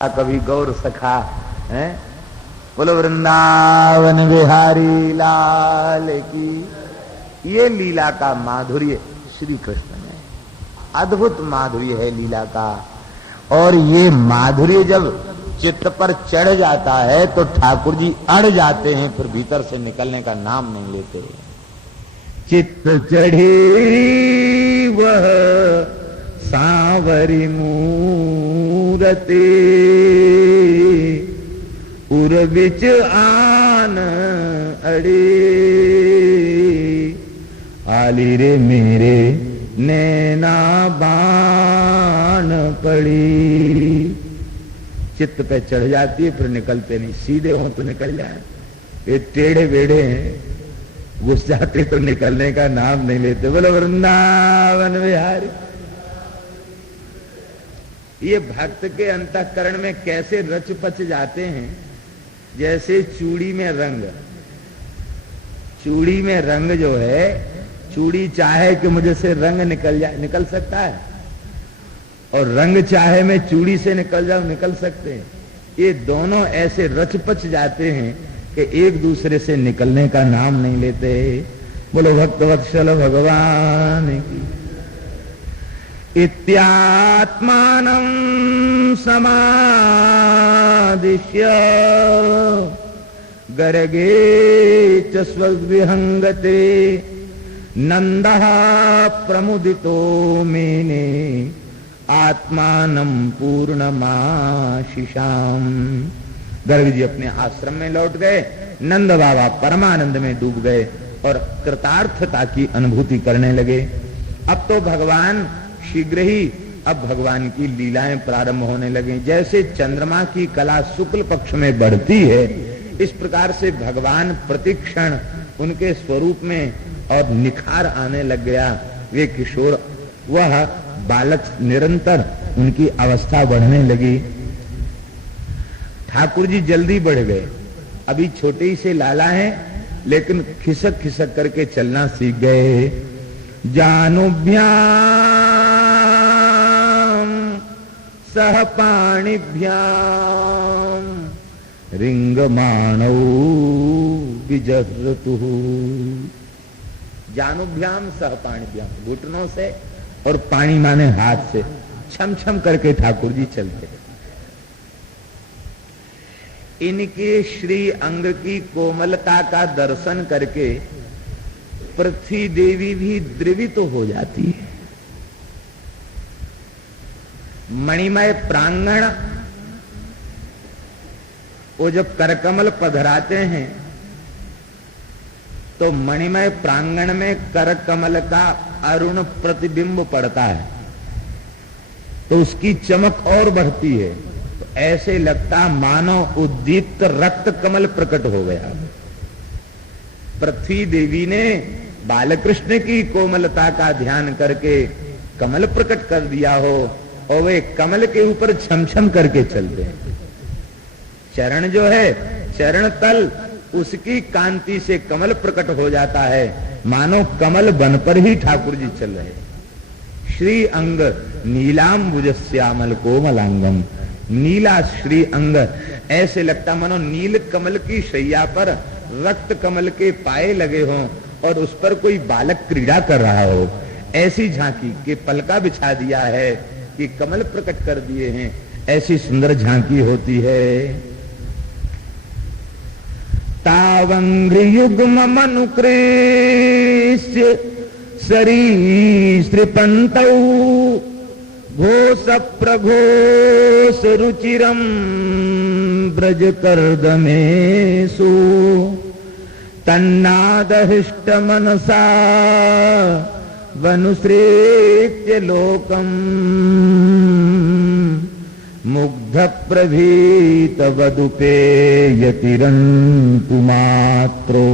कभी गौर सखा है। बोलो वृंदावन बिहारी लाल की। ये लीला का माधुर्य श्री कृष्ण में अद्भुत माधुर्य है लीला का। और ये माधुर्य जब चित्त पर चढ़ जाता है तो ठाकुर जी अड़ जाते हैं, फिर भीतर से निकलने का नाम नहीं लेते। चित्त चढ़े वह सांवरी मूरते उर बिच आन अड़े आली रे मेरे नैना बाण पड़ी। चित्त पे चढ़ जाती है, फिर निकलते नहीं। सीधे हो तो निकल जाए, ये टेढ़े बेढ़े हैं, घुस जाते तो निकलने का नाम नहीं लेते। बोलो वृंदावन बिहारी। ये भक्त के अंतःकरण में कैसे रच पच जाते हैं, जैसे चूड़ी में रंग। चूड़ी में रंग जो है, चूड़ी चाहे कि मुझे से रंग निकल जाए, निकल सकता है, और रंग चाहे मैं चूड़ी से निकल जाऊं, निकल सकते हैं। ये दोनों ऐसे रच पच जाते हैं कि एक दूसरे से निकलने का नाम नहीं लेते। बोलो भक्तवत्सल भगवान की। इत्यात्मानं समादिश्य गर्गे च स्वविहंगते नंदः प्रमुदितो मेने आत्मानं पूर्णमाशिषाम। गर्ग जी अपने आश्रम में लौट गए, नंद बाबा परमानंद में डूब गए और कृतार्थता की अनुभूति करने लगे। अब तो भगवान शीघ्र ही अब भगवान की लीलाएं प्रारंभ होने लगी। जैसे चंद्रमा की कला शुक्ल पक्ष में बढ़ती है, इस प्रकार से भगवान प्रतिक्षण उनके स्वरूप में और निखार आने लग गया। वे किशोर, वह बालक, निरंतर उनकी अवस्था बढ़ने लगी। ठाकुर जी जल्दी बढ़ गए। अभी छोटे ही से लाला हैं, लेकिन खिसक खिसक करके चलना सीख गए। जानुभ्याम सह पाणिभ्याम रिंगमाणौ विजहृतुः। जानुभ्याम सह पाणिभ्याम, घुटनों से और पानी माने हाथ से छम छम करके ठाकुर जी चलते। इनके श्री अंग की कोमलता का दर्शन करके पृथ्वी देवी भी द्रवित हो जाती है। मणिमय प्रांगण, वो जब करकमल पधराते हैं तो मणिमय प्रांगण में करकमल का अरुण प्रतिबिंब पड़ता है, तो उसकी चमक और बढ़ती है। तो ऐसे लगता मानो उद्दीप्त रक्त कमल प्रकट हो गया। पृथ्वी देवी ने बालकृष्ण की कोमलता का ध्यान करके कमल प्रकट कर दिया हो, और वे कमल के ऊपर छमछम करके चलते हैं। चरण जो है, चरण तल, उसकी कांति से कमल प्रकट हो जाता है, मानो कमल बन पर ही ठाकुर जी चल रहे। श्री अंग नीलांबुजस्यामल कोमलांगम। नीला श्री अंग, ऐसे लगता मानो नील कमल की शैया पर रक्त कमल के पाए लगे हों और उस पर कोई बालक क्रीड़ा कर रहा हो। ऐसी झांकी के पलका बिछा दिया है कि कमल प्रकट कर दिए हैं, ऐसी सुंदर झांकी होती है। तावंघ्रियुग्ममनुकृष्य सरीसृपन्तौ घोष प्रघोष रुचिरं ब्रजकर्दमेषु तन्नादहिष्ट मनसा वनुसृत्य लोकम् मुग्ध प्रभीत वदुपेयतिरन्तु मात्रो।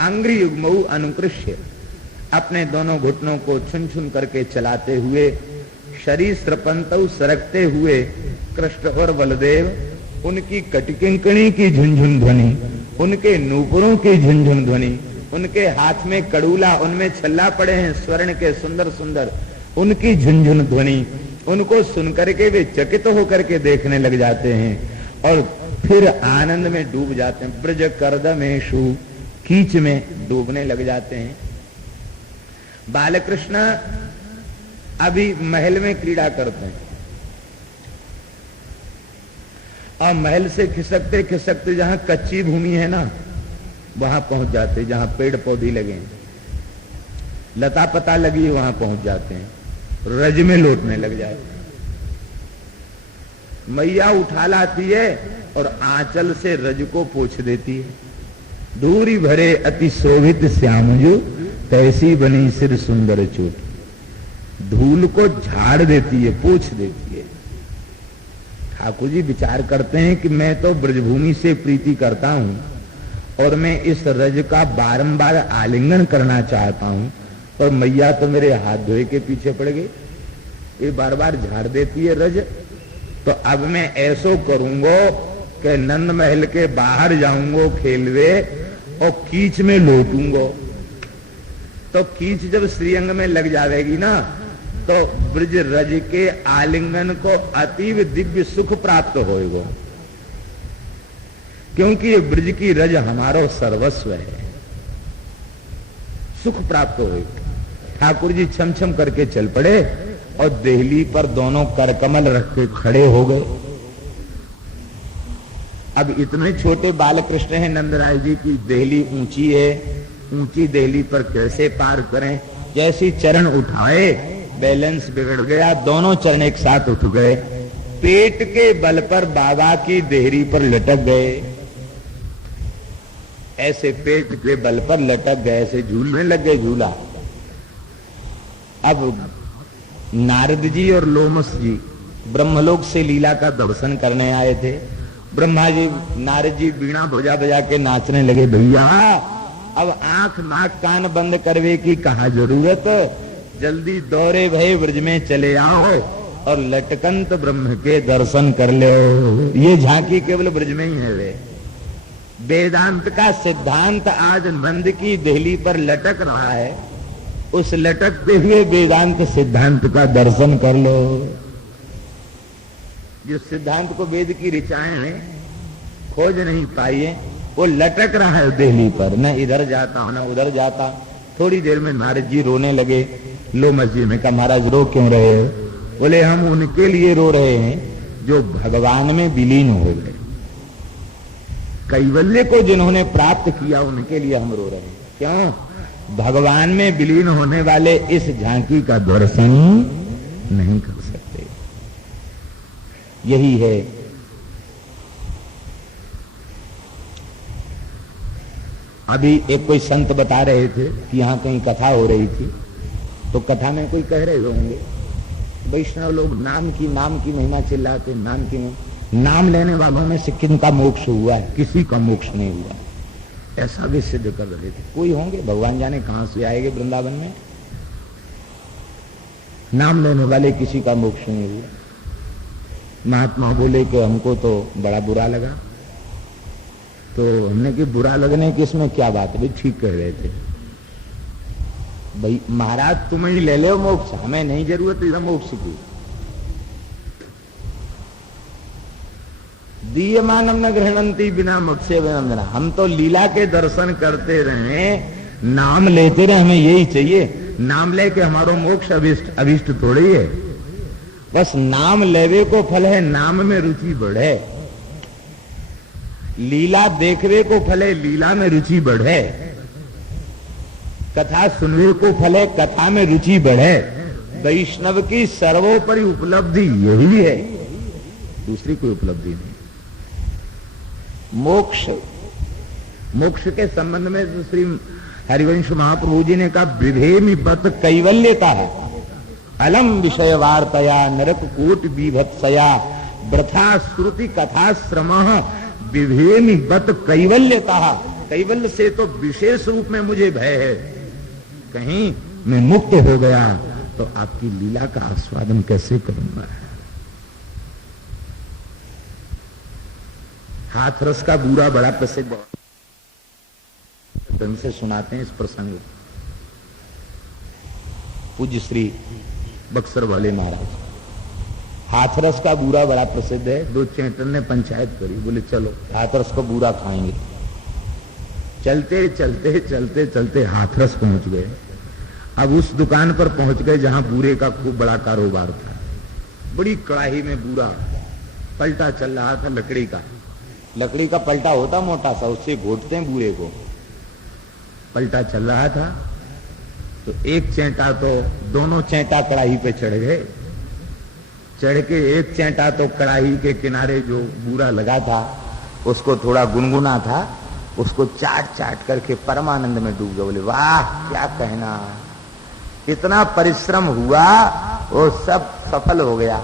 अंग्री युग्मौ अनुकृष्य, अपने दोनों घुटनों को छुन छुन करके चलाते हुए, शरीर श्रपंतौ, सरकते हुए कृष्ण और बलदेव, उनकी कटिकिंकणी की झुनझुन ध्वनि, उनके नूपुरों की झुनझुन ध्वनि, उनके हाथ में कड़ूला, उनमें छल्ला पड़े हैं स्वर्ण के सुंदर सुंदर, उनकी झुनझुन ध्वनि, उनको सुनकर के वे चकित होकर के देखने लग जाते हैं और फिर आनंद में डूब जाते हैं। ब्रज कर्दमेषु, कीच में डूबने लग जाते हैं। बालकृष्ण अभी महल में क्रीड़ा करते हैं और महल से खिसकते खिसकते जहां कच्ची भूमि है ना, वहां पहुंच जाते, जहां पेड़ पौधे लगे हैं, लता पता लगी है, वहां पहुंच जाते हैं, रज में लौटने लग जाते हैं। मैया उठा लाती है और आंचल से रज को पोंछ देती है। दूरी भरे अति शोभित श्यामजू, तैसी बनी सिर सुंदर चोट। धूल को झाड़ देती है, पोंछ देती है। ठाकुर जी विचार करते हैं कि मैं तो ब्रजभूमि से प्रीति करता हूं और मैं इस रज का बारंबार आलिंगन करना चाहता हूं, और मैया तो मेरे हाथ धोए के पीछे पड़ गई, ये बार बार झाड़ देती है रज। तो अब मैं ऐसो करूंगो कि नंद महल के बाहर जाऊंगो खेलवे और कीच में लौटूंगो। तो कीच जब श्रीअंग में लग जाएगी ना, तो ब्रज रज के आलिंगन को अतीव दिव्य सुख प्राप्त होएगा, क्योंकि ये ब्रज की रज हमारो सर्वस्व है, सुख प्राप्त होएगा। ठाकुर जी छम छम करके चल पड़े और देहली पर दोनों करकमल रख के खड़े हो गए। अब इतने छोटे बालकृष्ण हैं, नंदराय जी की देहली ऊंची है, ऊंची देहली पर कैसे पार करें। जैसी चरण उठाए बैलेंस बिगड़ गया, दोनों चरण एक साथ उठ गए, पेट के बल पर बाबा की देहरी पर लटक गए। ऐसे पेट के बल पर लटक गए, ऐसे झूलने लग गए झूला। अब नारद जी और लोमस जी ब्रह्मलोक से लीला का दर्शन करने आए थे। ब्रह्मा जी नारद जी बीणा बजा बजा के नाचने लगे। भैया अब आंख नाक कान बंद करवे की कहा जरूरत, जल्दी दौरे भय ब्रज में चले आओ और लटकंत ब्रह्म के दर्शन कर लो। ये झांकी केवल ब्रज में ही है। वे वेदांत का सिद्धांत आज नंद की देहली पर लटक रहा है, उस लटकते हुए वेदांत सिद्धांत का दर्शन कर लो। जिस सिद्धांत को वेद की ऋचाएं हैं खोज नहीं पाई है, वो लटक रहा है देहली पर, न इधर जाता न उधर जाता। थोड़ी देर में नारद जी रोने लगे। लो मस्जिद में कहा, महाराज रो क्यों रहे हो? बोले हम उनके लिए रो रहे हैं जो भगवान में विलीन हो गए, कैवल्य को जिन्होंने प्राप्त किया उनके लिए हम रो रहे हैं। क्यों? भगवान में विलीन होने वाले इस झांकी का दर्शन नहीं कर सकते। यही है अभी एक कोई संत बता रहे थे कि यहां कहीं कथा हो रही थी, तो कथा में कोई कह रहे होंगे वैष्णव लोग नाम की महिमा चिल्लाते, नाम की नाम लेने वालों में से किनका मोक्ष हुआ है? किसी का मोक्ष नहीं हुआ, ऐसा भी सिद्ध कर रहे थे। कोई होंगे, भगवान जाने कहां से आएंगे वृंदावन में, नाम लेने वाले किसी का मोक्ष नहीं हुआ। महात्मा बोले कि हमको तो बड़ा बुरा लगा, तो हमने कि बुरा लगने की इसमें क्या बात है? ठीक कह रहे थे भाई, महाराज तुम ही ले लो मोक्ष, हमें नहीं जरूरत है मोक्ष की। दीयमानम न ग्रहणंती बिना मुझसे विनम्र, हम तो लीला के दर्शन करते रहे, नाम लेते रहे, हमें यही चाहिए। नाम लेके हमारो मोक्ष अभिष्ट थोड़ी है, बस नाम लेवे को फल है, नाम में रुचि बढ़े। लीला देखवे को फल है, लीला में रुचि बढ़े। कथा सुनवे को फल है, कथा में रुचि बढ़े। वैष्णव की सर्वोपरि उपलब्धि यही है, दूसरी कोई उपलब्धि नहीं। मोक्ष के संबंध में श्री हरिवंश महाप्रभु जी ने कहा, विधेमि बत कैवल्यता है, अलम विषय वार्तया नरक कोट बीभत्सया वृथा श्रुति कथा श्रम विधेमि बत कैवल्यता। कैवल्य से तो विशेष रूप में मुझे भय है, कहीं मैं मुक्त हो गया तो आपकी लीला का आस्वादन कैसे करूंगा। हाथरस का बूढ़ा बड़ा प्रसिद्ध ढंग से सुनाते हैं इस प्रसंग। पूज्य श्री बक्सर वाले महाराज हाथरस का बूरा बड़ा प्रसिद्ध है। दो चेंटर ने पंचायत करी, बोले चलो हाथरस का बूरा खाएंगे। चलते चलते चलते चलते हाथरस पहुंच गए। अब उस दुकान पर पहुंच गए जहां बूरे का खूब बड़ा कारोबार था। बड़ी कड़ाही में बूरा पलटा चल रहा था, लकड़ी का। लकड़ी का पलटा होता मोटा सा, उससे घोटते हैं बूरे को। पलटा चल रहा था तो एक चेंटा तो, दोनों चेंटा कड़ाही पे चढ़ गए। चढ़ के एक चेंटा तो कड़ाही के किनारे जो बूरा लगा था उसको थोड़ा गुनगुना था, उसको चाट चाट करके परमानंद में डूब गए। बोले वाह क्या कहना, इतना परिश्रम हुआ वो सब सफल हो गया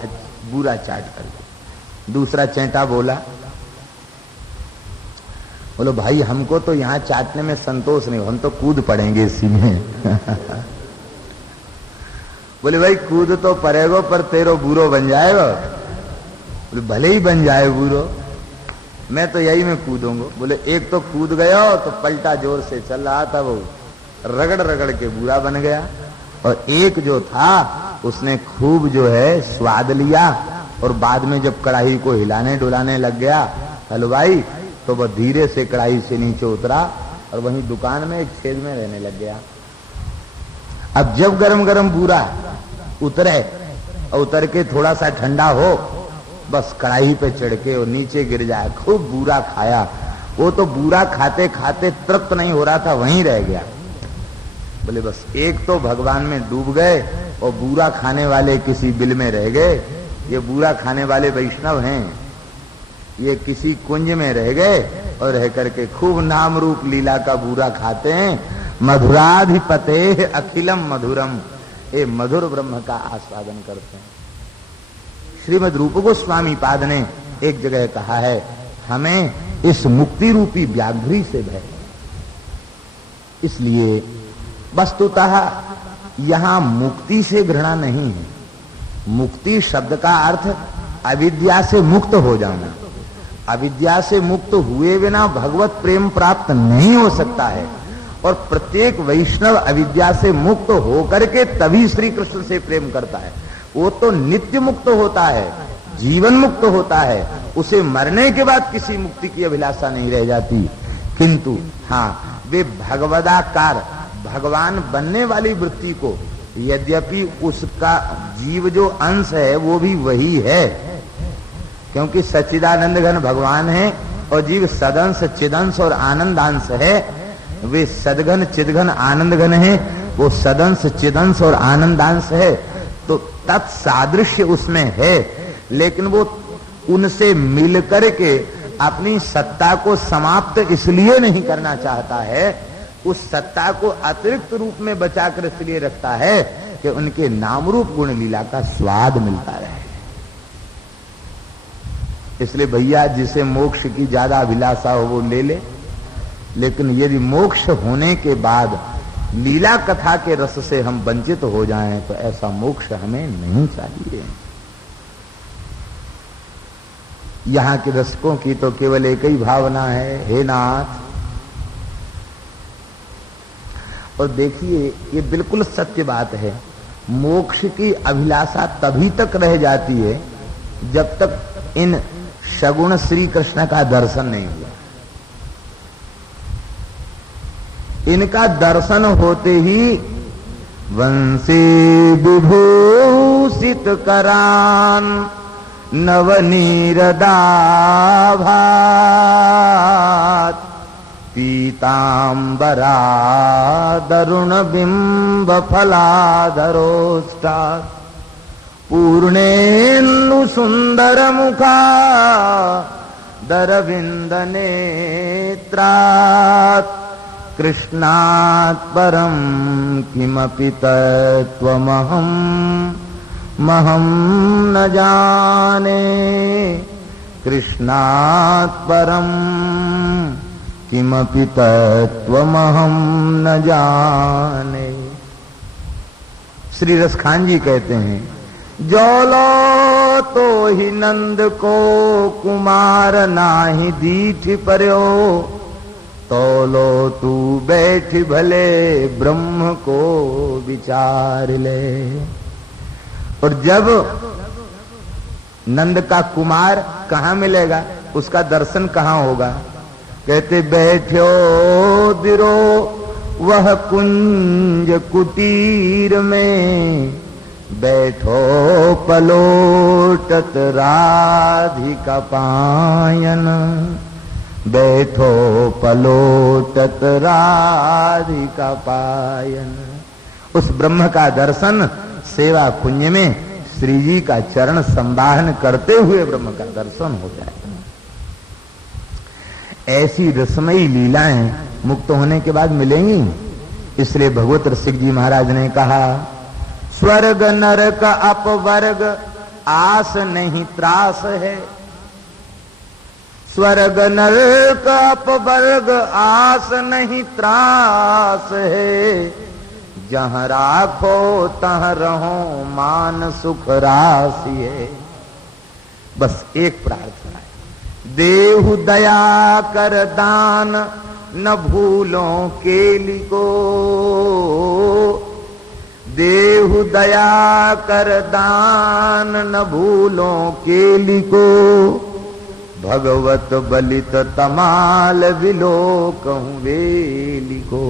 बूरा चाट करके। दूसरा चेंटा बोला, बोलो भाई हमको तो यहां चाटने में संतोष नहीं, हम तो कूद पड़ेंगे इसी में। बोले भाई कूद तो पड़ेगो पर तेरो बूरो बन जाएगा। बोले भले ही बन जाए बूरो, मैं तो यही में कूदूंगा। बोले एक तो कूद गया तो पलटा जोर से चल रहा था, वो रगड़ रगड़ के बूरा बन गया। और एक जो था उसने खूब जो है स्वाद लिया, और बाद में जब कढ़ाई को हिलाने डुलाने लग गया हलवाई, तो वह धीरे से कढ़ाई से नीचे उतरा और वहीं दुकान में एक छेद में रहने लग गया। अब जब गरम गरम बूरा उतरे और उतर के थोड़ा सा ठंडा हो, बस कढ़ाई पे चढ़ के और नीचे गिर जाए। खूब बूरा खाया। वो तो बूरा खाते खाते तृप्त नहीं हो रहा था, वहीं रह गया। बोले बस एक तो भगवान में डूब गए और बूरा खाने वाले किसी बिल में रह गए। ये बूरा खाने वाले वैष्णव हैं, ये किसी कुंज में रह गए और रह करके खूब नाम रूप लीला का बूरा खाते हैं। मधुराधिपते अखिलम मधुरम, ये मधुर ब्रह्म का आस्वादन करते हैं। श्रीमद् रूप गोस्वामी पाद ने एक जगह कहा है, हमें इस मुक्ति रूपी व्याघ्री से भय। इसलिए वस्तुतः यहां मुक्ति से घृणा नहीं है। मुक्ति शब्द का अर्थ अविद्या से मुक्त हो जाना। अविद्या से मुक्त हुए बिना भगवत प्रेम प्राप्त नहीं हो सकता है। और प्रत्येक वैष्णव अविद्या से मुक्त होकर के तभी श्री कृष्ण से प्रेम करता है। वो तो नित्य मुक्त होता है, जीवन मुक्त होता है, उसे मरने के बाद किसी मुक्ति की अभिलाषा नहीं रह जाती। किंतु हाँ, वे भगवदाकार भगवान बनने वाली वृत्ति को, यद्यपि उसका जीव जो अंश है वो भी वही है, क्योंकि सच्चिदानंद घन भगवान है और जीव सदंश चिदंश और आनंदांश है। वे सदघन चिदघन आनंद घन है, वो सदंश चिदंश और आनंदांश है, तो तत्सादृश्य उसमें है। लेकिन वो उनसे मिलकर के अपनी सत्ता को समाप्त इसलिए नहीं करना चाहता है, उस सत्ता को अतिरिक्त रूप में बचाकर इसलिए रखता है कि उनके नाम रूप गुण लीला का स्वाद मिलता रहे। इसलिए भैया जिसे मोक्ष की ज्यादा अभिलाषा हो वो ले ले, लेकिन यदि मोक्ष होने के बाद लीला कथा के रस से हम वंचित हो जाएं तो ऐसा मोक्ष हमें नहीं चाहिए। यहां के दर्शकों की तो केवल एक ही भावना है, हे नाथ। और देखिए ये बिल्कुल सत्य बात है, मोक्ष की अभिलाषा तभी तक रह जाती है जब तक इन सगुण श्री कृष्ण का दर्शन नहीं हुआ। इनका दर्शन होते ही वंशे विभूषित करान नवनीरदाभात पीतांबरा दरुण बिंब फलाधरोष्टात् पूर्णेन्दु सुंदर मुखा दरविंद नेत्रात् कृष्णात् परं किमपि तत्त्वमहं महं न जाने। कृष्णात् परं किमपि तत्त्वमहं न जाने। श्री रसखान जी कहते हैं, जौलो तो ही नंद को कुमार नाही दीठ पर्यो, तोलो तू बैठ भले ब्रह्म को विचार ले। और जब नंद का कुमार कहाँ मिलेगा, उसका दर्शन कहाँ होगा। कहते बैठो दिरो वह कुंज कुटीर में, बैठो पलोटत राधिका पायन, बैठो पलोटत राधिका पायन। उस ब्रह्म का दर्शन सेवा कुंज में श्री जी का चरण संवाहन करते हुए ब्रह्म का दर्शन हो जाए। ऐसी रसमयी लीलाएं मुक्त होने के बाद मिलेंगी। इसलिए भगवत रसिक जी महाराज ने कहा, स्वर्ग नरक अपवर्ग आस नहीं त्रास है, स्वर्ग नरक अपवर्ग आस नहीं त्रास है, जहां राखो तहां रहो मान सुख राशि है। बस एक प्रार्थना है, देहु दया कर दान न भूलो केली को, देहु दया कर दान न भूलो केली को, भगवत बलित तमाल विलोकहूं वेली को।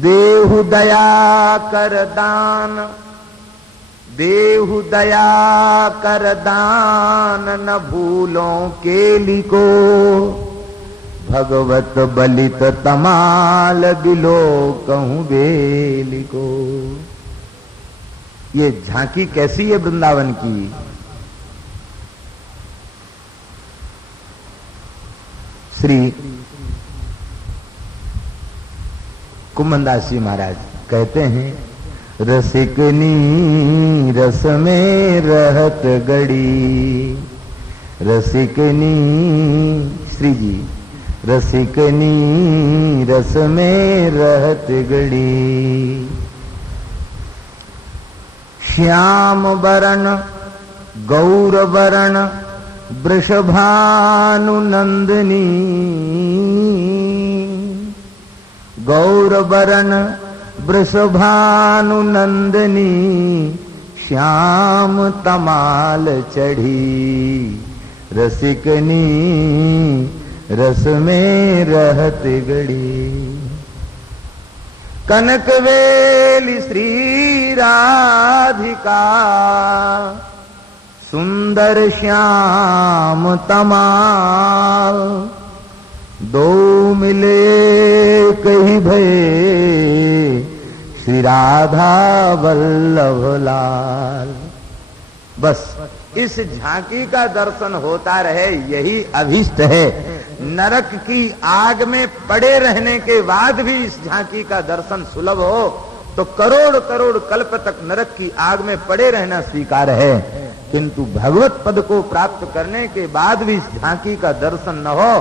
देहु दया कर दान, देहु दया कर दान न भूलो केली को, भगवत बलित तमाल विलोकहूं वेली को। ये झांकी कैसी है वृंदावन की। श्री कुमनदास जी महाराज कहते हैं, रसिकनी रस में रहत गड़ी, रसिकनी श्री जी रसिकनी रस में रहत गड़ी, श्याम वरण गौर वरण वृषभानु नंदिनी, गौर वरण वृषभानु नंदिनी, श्याम तमाल चढ़ी, रसिकनी रस में रहत गड़ी। कनकवेली श्री राधिका, सुंदर श्याम तमाल, दो मिले कही भये, श्री राधा वल्लभ लाल। बस इस झांकी का दर्शन होता रहे, यही अभीष्ट है। नरक की आग में पड़े रहने के बाद भी इस झांकी का दर्शन सुलभ हो तो करोड़ करोड़ कल्प तक नरक की आग में पड़े रहना स्वीकार है, किंतु भगवत पद को प्राप्त करने के बाद भी इस झांकी का दर्शन न हो,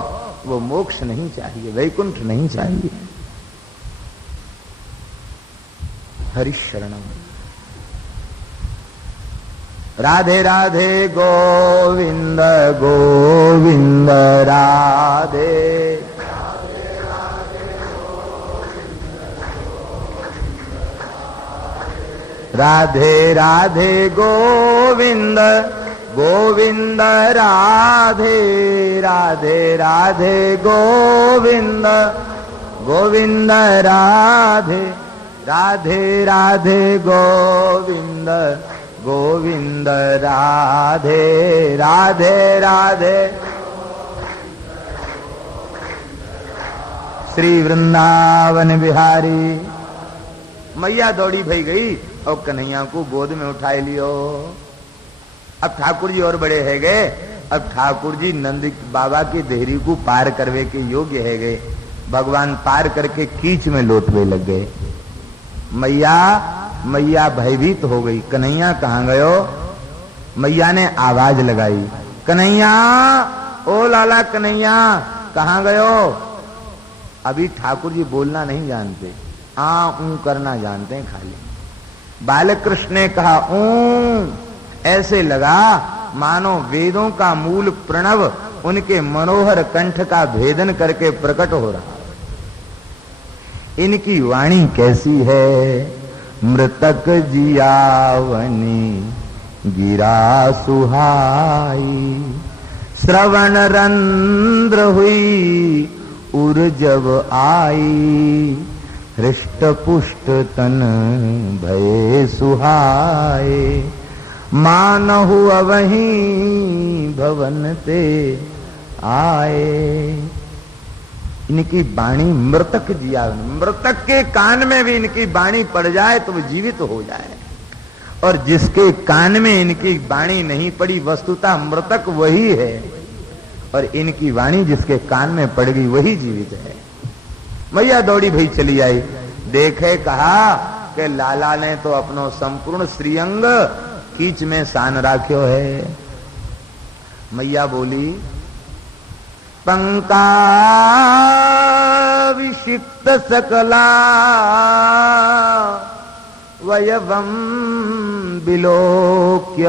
वो मोक्ष नहीं चाहिए, वैकुंठ नहीं चाहिए। हरि शरणम। राधे राधे गोविंद गोविंद राधे, राधे राधे गोविंद गोविंद राधे, राधे राधे गोविंद गोविंद राधे, राधे राधे गोविंद गोविंद राधे, राधे राधे। श्री वृंदावन बिहारी। मैया दौड़ी भई गई और कन्हैया को गोद में उठाए लियो। अब ठाकुर जी और बड़े है गए, अब ठाकुर जी नंद बाबा की देहरी को पार करवे के योग्य है गए। भगवान पार करके कीच में लौटवे लग गए। मैया भयभीत हो गई, कन्हैया कहाँ गयो। मैया ने आवाज लगाई, कन्हैया, ओ लाला कन्हैया, कहाँ गयो। अभी ठाकुर जी बोलना नहीं जानते, आ ऊ करना जानते हैं खाली। बालक कृष्ण ने कहा ऊ, ऐसे लगा मानो वेदों का मूल प्रणव उनके मनोहर कंठ का भेदन करके प्रकट हो रहा। इनकी वाणी कैसी है। मृतक जियावनी गिरा सुहाई, श्रवण रंध्र हुई उर जब आई, हृष्ट पुष्ट तन भये सुहाए, मानहु अवहीं भवन ते आए। इनकी वाणी मृतक जिया, मृतक के कान में भी इनकी वाणी पड़ जाए तो वो जीवित हो जाए, और जिसके कान में इनकी वाणी नहीं पड़ी वस्तुतः मृतक वही है, और इनकी वाणी जिसके कान में पड़ गई वही जीवित है। मैया दौड़ी भई चली आई, देखे कहा कि लाला ने तो अपनो संपूर्ण श्रीअंग कीच में सान राख्यो है। मैया बोली, पंकाभिषिक्त सकला वयवं विलोक्य,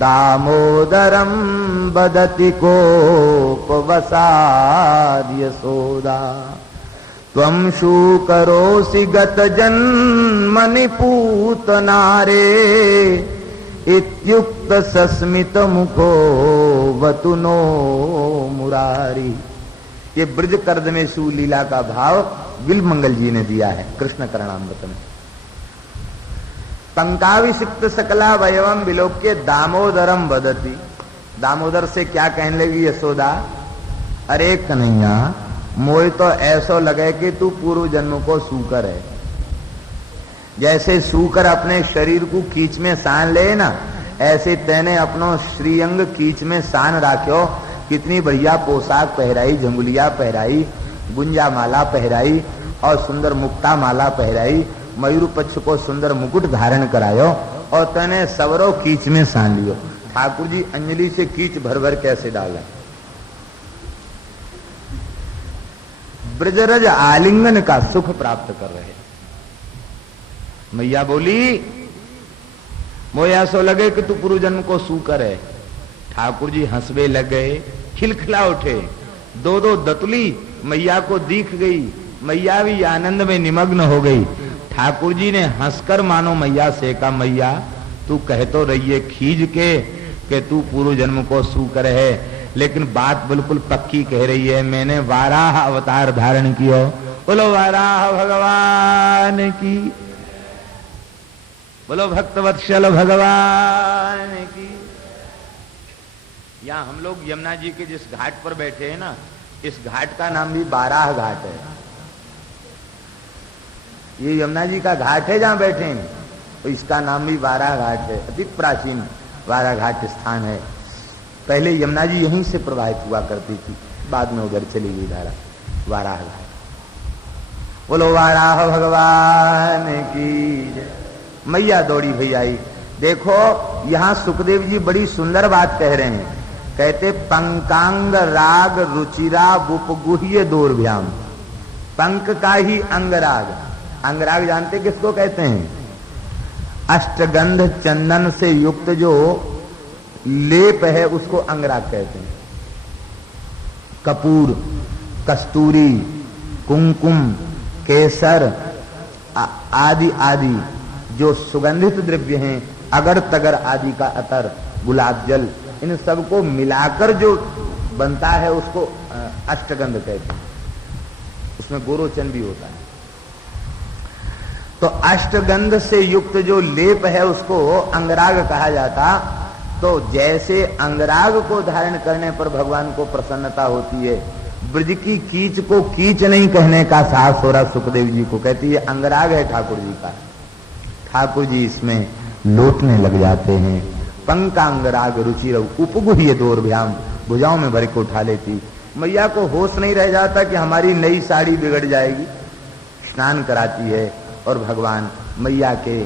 दामोदरं बदति कोपवसाद यशोदा, त्वं शूकरोसि गत जन्मनि पूतनारे, इत्युक्त सस्मित मुखो वतुनो मुरारी। ये ब्रज कर्दमेशु लीला का भाव बिल्वमंगल जी ने दिया है कृष्ण करणामृत में। पंकाभिषिक्त सकला वयवम विलोक्य दामोदरम वदति, दामोदर से क्या कहने लगी यशोदा, अरे कन्हैया मोय तो ऐसो लगे कि तू पूर्व जन्म को सूकर है। जैसे सूकर अपने शरीर को कीच में सान ले ना, ऐसे तेने अपनो श्रीअंग कीच में सान राख्यो। कितनी बढ़िया पोशाक पहराई, झंगुलिया पहराई, गुंजा माला पहराई और सुंदर मुक्ता माला पहराई, मयूर पक्ष को सुंदर मुकुट धारण करायो और तेने सवरो कीच में सान लियो। ठाकुर जी अंजलि से कीच भर भर कैसे डाला। ब्रजरज आलिंगन का सुख प्राप्त कर रहे। मैया बोली, मोय ऐसो लगे कि तू पूर्व जन्म को सूकर है। ठाकुर जी हंसवे लग गए, खिलखिला उठे। दो दो दतुली मैया को दिख गई, मैया भी आनंद में निमग्न हो गई। ठाकुर जी ने हंसकर मानो मैया से कहा, मैया तू कह तो रही है खींच के कि तू पूर्व जन्म को सूकर है, लेकिन बात बिल्कुल पक्की कह रही है, मैंने वाराह अवतार धारण किया। बोलो वाराह भगवान की, बोलो भक्तवत्सल भगवान की। यहाँ हम लोग यमुना जी के जिस घाट पर बैठे हैं ना, इस घाट का नाम भी बाराह घाट है। ये यमुना जी का घाट है जहाँ बैठे हैं, तो इसका नाम भी बाराह घाट है। अति प्राचीन बाराह घाट स्थान है। पहले यमुना जी यहीं से प्रवाहित हुआ करती थी, बाद में उधर चली गई धारा वाराह घाट। बोलो वाराह भगवान की। मैया दौड़ी भई आई। देखो यहाँ सुखदेव जी बड़ी सुंदर बात कह रहे हैं। कहते पंकांग राग रुचिरा उपगुह्य दोर्भ्याम। पंक का ही अंगराग, अंगराग जानते किसको कहते हैं? अष्टगंध चंदन से युक्त जो लेप है उसको अंगराग कहते हैं। कपूर, कस्तूरी, कुमकुम, केसर आदि आदि जो सुगंधित द्रव्य हैं, अगर तगर आदि का अतर, गुलाब जल, इन सबको मिलाकर जो बनता है उसको अष्टगंध कहते हैं। उसमें गोरोचन भी होता है। तो अष्टगंध से युक्त जो लेप है उसको अंगराग कहा जाता। तो जैसे अंगराग को धारण करने पर भगवान को प्रसन्नता होती है, ब्रज की कीच को कीच नहीं कहने का साहस हो रहा सुखदेव जी को। कहती है अंगराग है ठाकुर जी का। ठाकुर जी इसमें लौटने लग जाते हैं। पंकांगराग रुचि उपगुह्य दोर्भ्याम, भुजाओं में भर के उठा लेती। मैया को होश नहीं रह जाता कि हमारी नई साड़ी बिगड़ जाएगी। स्नान कराती है और भगवान मैया के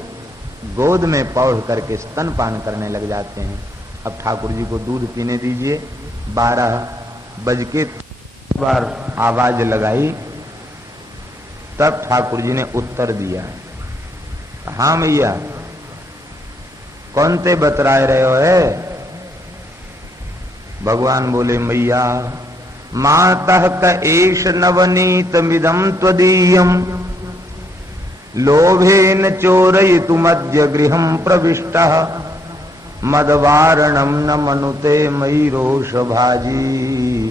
गोद में पौड़ करके स्तनपान करने लग जाते हैं। अब ठाकुर जी को दूध पीने दीजिए। 12 बज के बार आवाज लगाई, तब ठाकुर जी ने उत्तर दिया, हाँ मैया कौन ते बतराए रहे हो है? भगवान बोले, मैया मातः क एष नवनीत मिदम त्वदीयम लोभेन चोरयितुमद्य गृहं प्रविष्टः मदवारणं न मनुते मयि रोषभाजी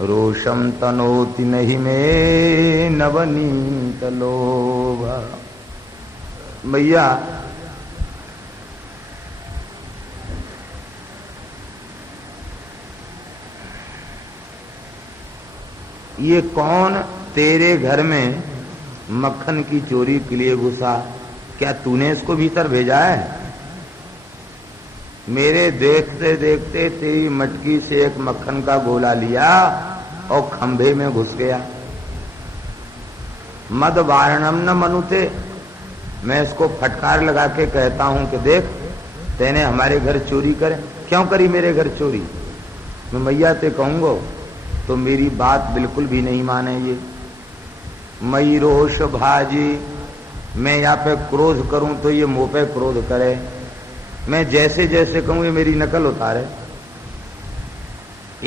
रोषं तनोति नहि मे नवनीत लोभ। मैया ये कौन तेरे घर में मक्खन की चोरी के लिए घुसा? क्या तूने इसको भीतर भेजा है? मेरे देखते देखते तेरी मटकी से एक मक्खन का गोला लिया और खंभे में घुस गया। मद वारणम न मनुते, मैं इसको फटकार लगा के कहता हूं कि देख तेने हमारे घर चोरी करे। क्यों करी मेरे घर चोरी? मैं मैया ते कहूंगा तो मेरी बात बिल्कुल भी नहीं माने। ये मई रोष भाजी, मैं यहाँ पे क्रोध करूं तो ये मुंह पे क्रोध करे। मैं जैसे जैसे कहूं ये मेरी नकल उतारे।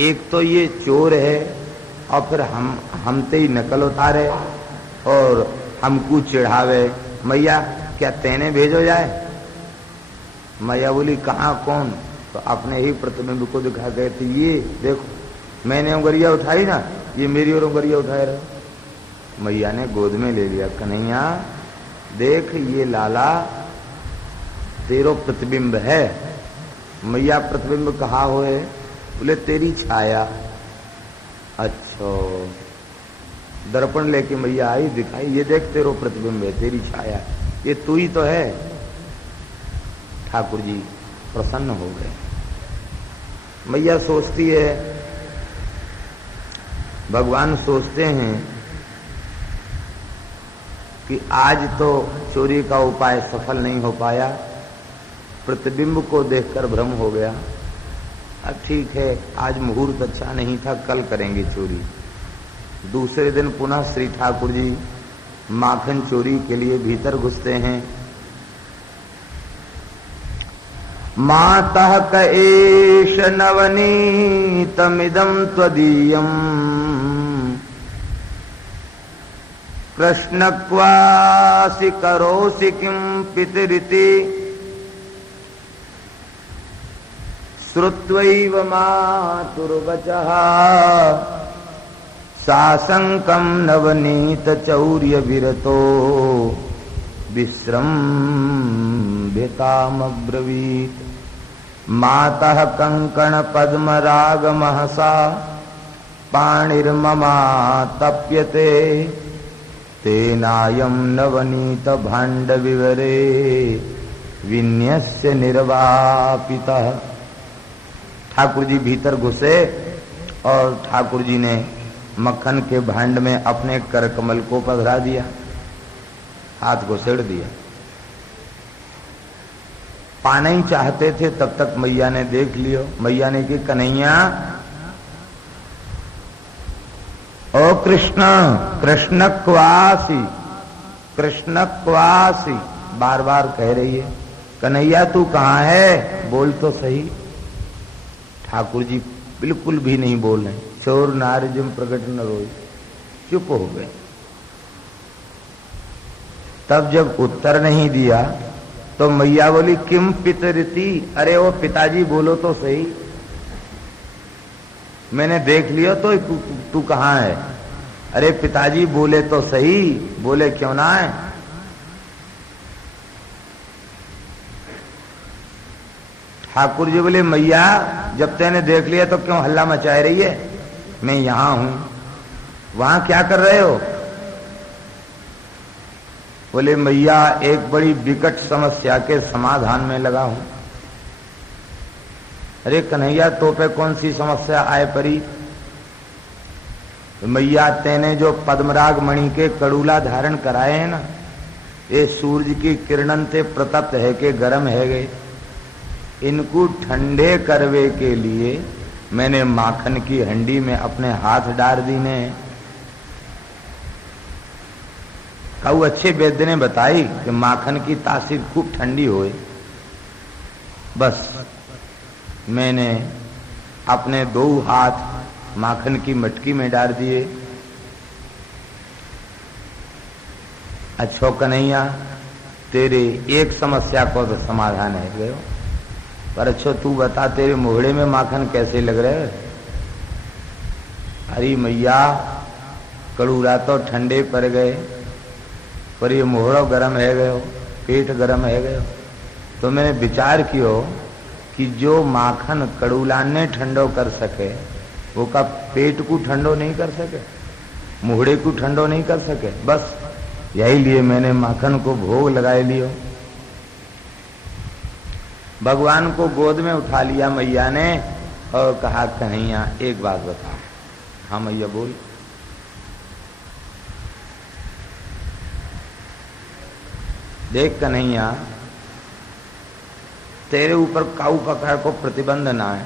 एक तो ये चोर है और फिर हम ते ही नकल उतारे और हमको चिढ़ावे। मैया क्या तेने भेजो जाए? मैया बोली कहाँ कौन? तो अपने ही प्रतिबिंब को दिखा गए थे। ये देखो मैंने उंगलियां उठाई ना, ये मेरी और उंगलियां उठाए रहे। मैया ने गोद में ले लिया। कन्हैया देख ये लाला तेरो प्रतिबिंब है। मैया प्रतिबिंब कहाँ हुए? बोले तेरी छाया। अच्छा, दर्पण लेके मैया आई, दिखाई, ये देख तेरो प्रतिबिंब है, तेरी छाया, ये तू ही तो है। ठाकुर जी प्रसन्न हो गए। मैया सोचती है, भगवान सोचते हैं कि आज तो चोरी का उपाय सफल नहीं हो पाया, प्रतिबिंब को देखकर भ्रम हो गया। अब ठीक है, आज मुहूर्त अच्छा नहीं था, कल करेंगे चोरी। दूसरे दिन पुनः श्री ठाकुर जी माखन चोरी के लिए भीतर घुसते हैं। मातः क एष नवनीतमिदं त्वदीयम् कृष्ण क्वासि करोसि किं पितरिति श्रुत्वैव मातुर्वचः साशंकं नवनीत चौर्य विरतो विश्रम्भितामब्रवीत् मातः कंकण पद्मराग महसा पाणिर्ममातप्यते तेनायं नवनीत भाण्ड विवरे विन्यस्य निर्वापितः। ठाकुर जी भीतर घुसे और ठाकुर जी ने मक्खन के भांड में अपने कर कमल को पधरा दिया, हाथ घुसेड़ दिया। पाना ही चाहते थे तब तक मैया ने देख लियो। मैया ने कि कन्हैया ओ कृष्ण, कृष्ण क्वासी, कृष्ण क्वासी बार बार कह रही है। कन्हैया तू कहाँ है? बोल तो सही। ठाकुर जी बिल्कुल भी नहीं बोल रहे। चोर नारजम प्रकट न रोई, चुप हो गए। तब जब उत्तर नहीं दिया तो मैया बोली किम पितरती, अरे वो पिताजी बोलो तो सही, मैंने देख लिया तो तू कहाँ है? अरे पिताजी बोले तो सही, बोले क्यों ना है? ठाकुर जी बोले मैया जब तेने देख लिया तो क्यों हल्ला मचाए रही है? मैं यहां हूं। वहां क्या कर रहे हो? बोले मैया एक बड़ी विकट समस्या के समाधान में लगा हूं। अरे कन्हैया तो पे कौन सी समस्या आए परी? मैया तेने जो पद्मराग मणि के कड़ूला धारण कराए हैं ना, ये सूरज की किरणन से प्रतप्त है के गरम है गए। इनको ठंडे करवे के लिए मैंने माखन की हंडी में अपने हाथ डाल दी ने। कहू अच्छे वैद्य ने बताई कि माखन की तासीर खूब ठंडी होए। बस मैंने अपने दो हाथ माखन की मटकी में डाल दिए अच्छो कन्हैया तेरे एक समस्या को तो समाधान है गयो, पर अच्छो तू बता तेरे मोहड़े में माखन कैसे लग रहे है? अरे मैया कड़ूरा तो ठंडे पड़ गए, पर ये मोहड़ो गर्म है गयो, पेट गर्म है गयो। तो मैंने विचार कियो कि जो माखन कड़ूला ने ठंडो कर सके वो का पेट को ठंडो नहीं कर सके, मुहड़े को ठंडो नहीं कर सके। बस यही लिए मैंने माखन को भोग लगाए लियो। भगवान को गोद में उठा लिया मैया ने और कहा कन्हैया एक बात बता। हाँ मैया बोल। देख कन्हैया तेरे ऊपर काऊ पकड़ को प्रतिबंध ना है,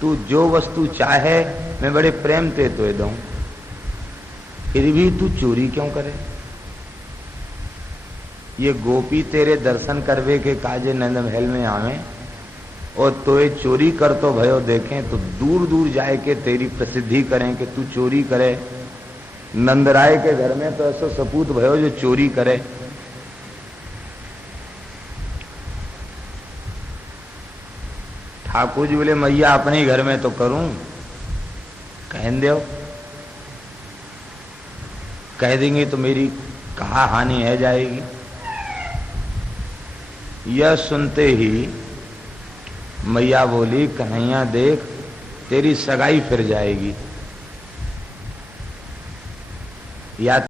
तू जो वस्तु चाहे मैं बड़े प्रेम ते तो दूं, फिर भी तू चोरी क्यों करे? ये गोपी तेरे दर्शन करवे के काजे नंद महल में आवे और तो ये चोरी कर तो भयो देखें तो दूर दूर जाए के तेरी प्रसिद्धि करें कि तू चोरी करे। नंदराय के घर में तो ऐसा सपूत भयो जो चोरी करे। ठाकुर जी बोले मैया अपने घर में तो करूं, कहन दो, कह देंगे तो मेरी कहा हानि है जाएगी। यह सुनते ही मैया बोली कन्हैया देख तेरी सगाई फिर जाएगी, या